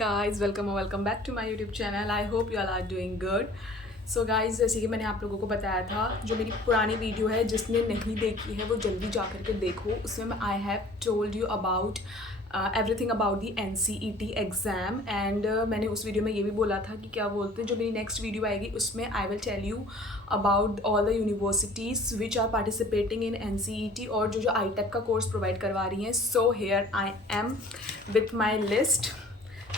guys, welcome back to my YouTube channel. I hope you all are doing good. So guys, जैसे कि मैंने आप लोगों को बताया था, जो मेरी पुरानी वीडियो है जिसने नहीं देखी है वो जल्दी जा कर के देखो. उसमें मैं I have told you about everything about the NCET exam and मैंने उस वीडियो में ये भी बोला था कि क्या बोलते हैं, जो मेरी नेक्स्ट वीडियो आएगी उसमें I will tell you about all the universities which are participating in NCET और जो ITEP का कोर्स प्रोवाइड करवा रही हैं. So here I am with my list.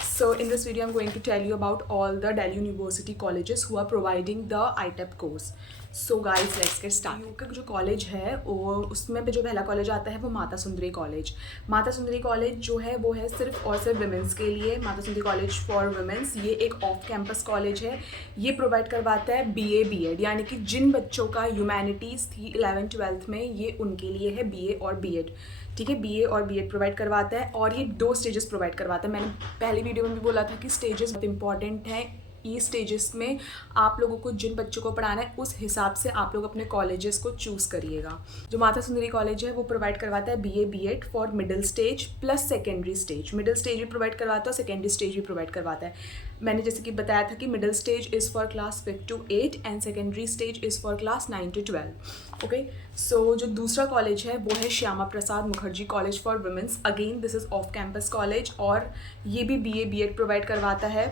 So in this video I'm going to tell you about all the Delhi University colleges who are providing the ITEP course. So guys, let's get started. You का जो college है वो उसमें पे जो पहला college आता है वो माता सुंदरी कॉलेज. माता सुंदरी कॉलेज जो है वो है सिर्फ और सिर्फ वुमेंस के लिए. Mata Sundari college for women's, ये एक ऑफ कैंपस कॉलेज है. ये प्रोवाइड करवाता है BA B.Ed, यानी कि जिन बच्चों का ह्यूमैनिटीज़ थी 11th-12th में, ये उनके लिए है BA और B.Ed. ठीक है, BA और B.Ed प्रोवाइड करवाता है और ये 2 स्टेजेस प्रोवाइड करवाता है. मैंने पहली वीडियो में भी बोला था कि स्टेजेस बहुत इंपॉर्टेंट हैं. ये स्टेजेस में आप लोगों को जिन बच्चों को पढ़ाना है उस हिसाब से आप लोग अपने कॉलेजेस को चूज़ करिएगा. जो माता सुंदरी कॉलेज है वो प्रोवाइड करवाता है BA B.Ed for middle stage plus secondary stage. Middle stage भी प्रोवाइड करवाता है, सेकेंडरी स्टेज भी प्रोवाइड करवाता है. मैंने जैसे कि बताया था कि middle stage is for class 5 to 8 and secondary stage is for class 9 to 12. Okay, so जो दूसरा कॉलेज है वो है Shyama Prasad Mukherjee college for womens. Again this is off campus college और ये भी BA B.Ed प्रोवाइड करवाता है.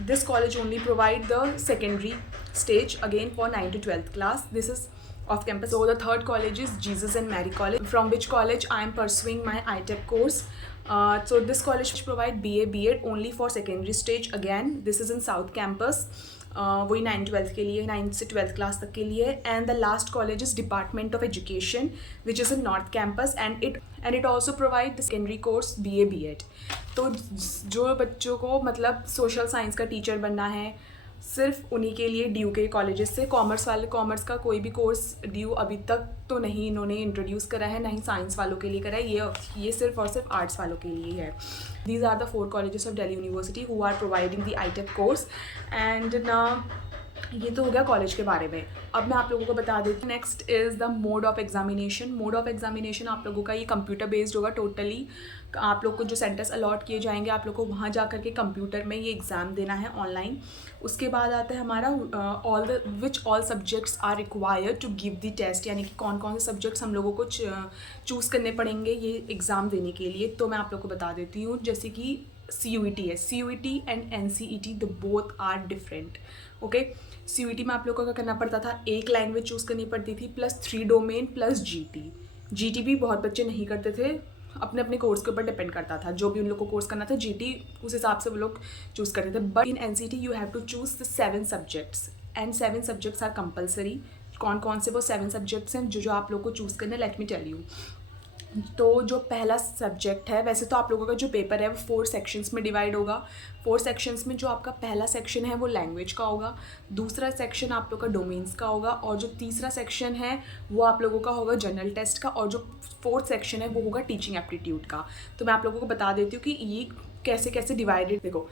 This college only provide the secondary stage again for 9 to 12th class. This is off campus. So the third college is Jesus and Mary College, from which college I am pursuing my ITEP course. So this college provide BA B.Ed only for secondary stage. Again this is in South campus. वही 9-12 के लिए, 9 से 12th class तक के लिए. And the last college is department of education which is in north campus and it also provide the secondary course BA B.Ed. तो जो बच्चों को मतलब सोशल साइंस का टीचर बनना है, सिर्फ उन्हीं के लिए ड्यू के कॉलेजेस से. कॉमर्स वाले, कॉमर्स का कोई भी कोर्स ड्यू अभी तक तो नहीं इन्होंने इंट्रोड्यूस करा है, ना ही साइंस वालों के लिए करा है. ये सिर्फ और सिर्फ आर्ट्स वालों के लिए है. These are the 4 colleges of Delhi university who are providing the ITEP course. And ना ये तो हो गया कॉलेज के बारे में. अब मैं आप लोगों को बता देती हूँ. Next is the mode of examination. Mode of examination आप लोगों का ये कंप्यूटर बेस्ड होगा टोटली. आप लोग को जो सेंटर्स अलॉट किए जाएंगे आप लोग को वहाँ जा कर के कंप्यूटर में ये एग्ज़ाम देना है ऑनलाइन. उसके बाद आता है हमारा all subjects are required to give the test, यानी कि कौन कौन से सब्जेक्ट्स हम लोगों को चूज़ करने पड़ेंगे ये एग्ज़ाम देने के लिए. तो मैं आप लोग को बता देती हूँ. जैसे कि CUET है, CUET and NCET the both are different. Okay, CUET में आप लोगों को क्या करना पड़ता था, एक लैंग्वेज चूज़ करनी पड़ती थी प्लस 3 डोमेन प्लस GT भी बहुत बच्चे नहीं करते थे, अपने अपने कोर्स के ऊपर डिपेंड करता था. जो भी उन लोग को कोर्स करना था GT उस हिसाब से वो लोग चूज़ करते थे. But in NCET you have to choose the 7 subjects and 7 subjects are compulsory. कौन कौन से वो 7 सब्जेक्ट्स हैं जो आप लोग को चूज़ करना है, लेट मी टेल यू. तो जो पहला सब्जेक्ट है, वैसे तो आप लोगों का जो पेपर है वो 4 सेक्शंस में डिवाइड होगा. 4 सेक्शंस में जो आपका पहला सेक्शन है वो लैंग्वेज का होगा, दूसरा सेक्शन आप लोग का डोमेन्स का होगा और जो तीसरा सेक्शन है वो आप लोगों का होगा जनरल टेस्ट का और जो 4th सेक्शन है वो होगा टीचिंग एप्टीट्यूड का. तो मैं आप लोगों को बता देती हूँ कि ये कैसे कैसे डिवाइडेड. देखो,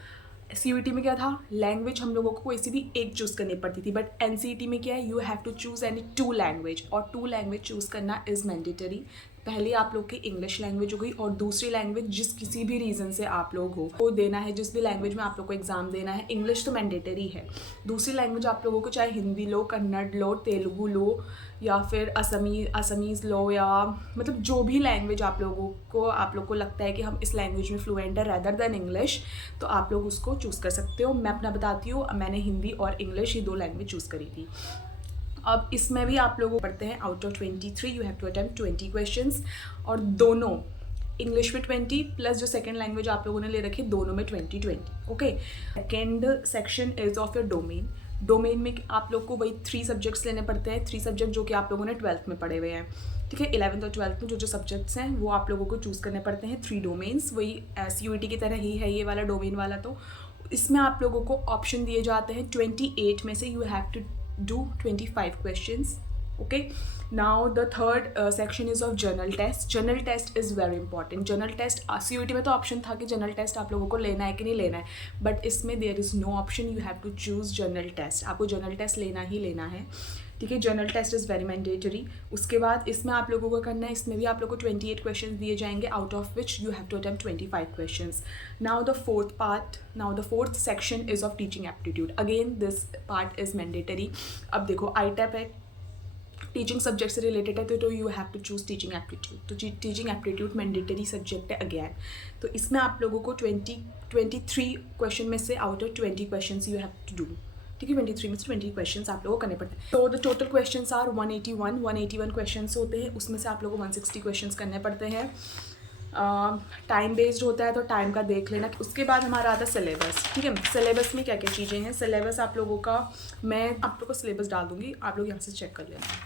CUET में क्या था, लैंग्वेज हम लोगों को कोई सी भी एक चूज़ करनी पड़ती थी. बट NCET में क्या है, you have to choose any 2 language और 2 लैंग्वेज चूज़ करना इज़ मैंडेटरी. पहले आप लोग की इंग्लिश लैंग्वेज हो गई और दूसरी लैंग्वेज जिस किसी भी रीज़न से आप लोग हो वो देना है. जिस भी लैंग्वेज में आप लोग को एग्ज़ाम देना है, इंग्लिश तो मैंडेटरी है. दूसरी लैंग्वेज आप लोगों को चाहे हिंदी लो, कन्नड़ लो, तेलुगु लो या फिर असमीज़ लो, या मतलब जो भी लैंग्वेज आप लोग को लगता है कि हम इस लैंग्वेज में फ्लुएंट है रैदर दैन इंग्लिश, तो आप लोग उसको चूज़ कर सकते हो. मैं अपना बताती हूँ, मैंने हिंदी और इंग्लिश ये 2 लैंग्वेज चूज़ करी थी. अब इसमें भी आप लोग पढ़ते हैं out of 23 you have to attempt 20 questions और दोनों इंग्लिश में 20 प्लस जो सेकेंड लैंग्वेज आप लोगों ने ले रखी दोनों में 20. Okay, second section is of your domain. Domain में आप लोग को वही 3 सब्जेक्ट्स लेने पड़ते हैं. 3 सब्जेक्ट जो कि आप लोगों ने 12th में पढ़े हुए हैं. ठीक है, 11th और 12th में जो सब्जेक्ट्स हैं वो आप लोगों को चूज़ करने पड़ते हैं. 3 डोमेन्स, वही CUET की तरह ही है ये वाला डोमेन वाला. तो इसमें आप लोगों को ऑप्शन दिए जाते हैं 28 में से you have to do 25 questions. Okay, now the third section is of journal test. Journal test is very important. Journal test CUET में तो ऑप्शन था कि journal test आप लोगों को लेना है कि नहीं लेना है, बट इसमें there is no option. You have to choose journal test. आपको journal test लेना ही लेना है. ठीक है। General test is very mandatory. उसके बाद इसमें आप लोगों को करना है, इसमें भी आप लोगों को 28 क्वेश्चन दिए जाएंगे, out of which you have to attempt 25 questions. Now the fourth section is of teaching aptitude. Again this part is mandatory. अब देखो ITAP है, टीचिंग सब्जेक्ट से रिलेटेड है, तो you have to choose teaching aptitude. तो teaching aptitude mandatory subject है again. तो इसमें आप लोगों को 23 क्वेश्चन में से out of 20 question you have to do, ठीक है। 23 में से 20 क्वेश्चन आप लोगों को करने पड़ते हैं। तो the total question are 181 question होते हैं, उसमें से आप लोगों को 160 क्वेश्चन करने पड़ते हैं। टाइम बेस्ड होता है, तो टाइम का देख लेना। उसके बाद हमारा आता है सिलेबस, ठीक है। सिलेबस में क्या क्या चीज़ें हैं, सिलेबस आप लोगों का, मैं आप लोगों को सिलेबस डाल दूँगी, आप लोग यहाँ से चेक कर लेना।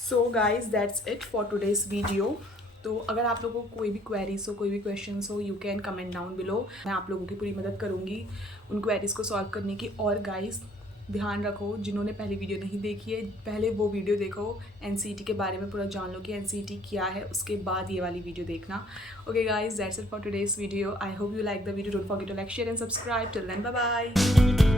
So guys that's it for today's video. तो अगर आप लोगों को कोई भी क्वेरीज हो, कोई भी क्वेश्चन हो, you can comment down below. मैं आप लोगों की पूरी मदद करूँगी उन क्वेरीज़ को सॉल्व करने की। और गाइज ध्यान रखो, जिन्होंने पहली वीडियो नहीं देखी है, पहले वो वीडियो देखो, NCERT के बारे में पूरा जान लो कि NCERT क्या है, उसके बाद ये वाली वीडियो देखना। Okay guys that's it for today's video. I hope you like the video. Don't forget to like, share and subscribe. Till then bye bye.